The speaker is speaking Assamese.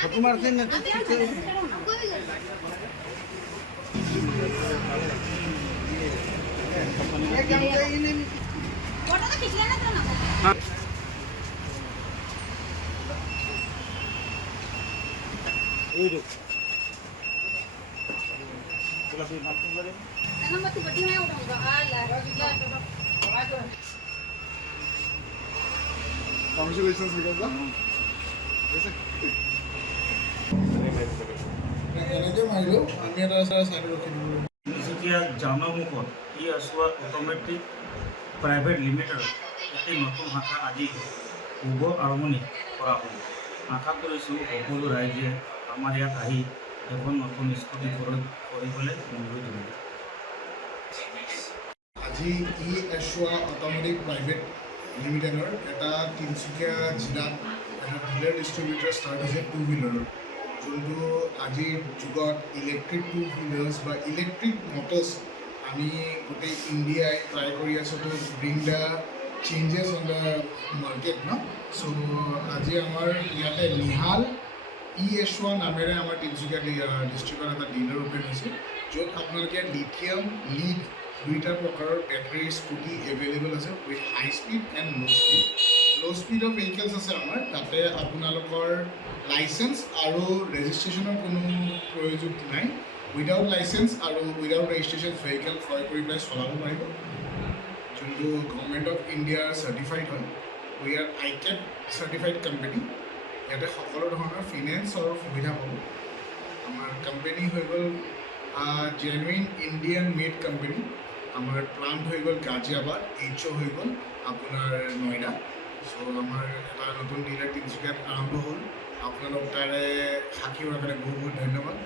ফটো মাৰছেন না Congratulations, Vikas. তিনিচুকীয়া জানমুখত ই আছোৱা অট'মেটিক প্ৰাইভেট লিমিটেড এটি নতুন শাখা আজি শুভ আৰম্ভণি কৰা হ'ল। আশা কৰিছোঁ সকলো ৰাইজে আমাৰ ইয়াত আহি এখন নতুন স্কুটি কৰিবলৈ অনুৰোধ জনাইছোঁ। আজি ই এছোৱা অট'মেটিক প্ৰাইভেট লিমিটেডৰ এটা তিনিচুকীয়া জিলাত এটা ডিলাৰ ডিষ্ট্ৰিবিউটৰ ষ্টাৰ্ট হৈছে টু হুইলাৰৰ, যোনটো আজিৰ যুগত ইলেক্ট্ৰিক টু হুইলাৰ্ছ বা ইলেক্ট্ৰিক মটৰ্ছ আমি গোটেই ইণ্ডিয়াই ট্ৰাই কৰি আছোঁ to bring the changes on the market ন। চ' আজি আমাৰ ইয়াতে নিহাল ই এছোৱা নামেৰে আমাৰ তিনিচুকীয়া ডিষ্ট্ৰিক্টত এটা ডিলাৰ অ'পেন হৈছে, য'ত আপোনালোকে লিথিয়াম লিড দুইটা প্ৰকাৰৰ বেটাৰী স্কুটি এভেইলেবল আছে উইথ হাই স্পীড এণ্ড ল' স্পীডৰ ভেহিকেলছ আছে আমাৰ। তাতে আপোনালোকৰ লাইচেঞ্চ আৰু ৰেজিষ্ট্ৰেশ্যনৰ কোনো প্ৰয়োজন নাই। উইদাউট লাইচেঞ্চ আৰু উইদাউট ৰেজিষ্ট্ৰেশ্যন ভেহিকেল ক্ৰয় কৰি পেলাই চলাব পাৰিব, যোনটো গভৰ্ণমেণ্ট অফ ইণ্ডিয়াৰ চাৰ্টিফাইড হয়। We are ICAT certified company. ইয়াতে সকলো ধৰণৰ ফিনেন্সৰ সুবিধা পাব। আমাৰ কোম্পানী হৈ গ'ল জেনুইন ইণ্ডিয়ান মেড কোম্পানী। আমাৰ প্লান্ট হৈ গ'ল গাজিয়াবাদ, HO হৈ গ'ল আপোনাৰ নয়ডা। চ' আমাৰ এটা নতুন ডিলাৰ তিনিচুকীয়াত আৰম্ভ হ'ল। আপোনালোক তাৰে সাক্ষী হোৱাৰ কাৰণে বহুত বহুত ধন্যবাদ।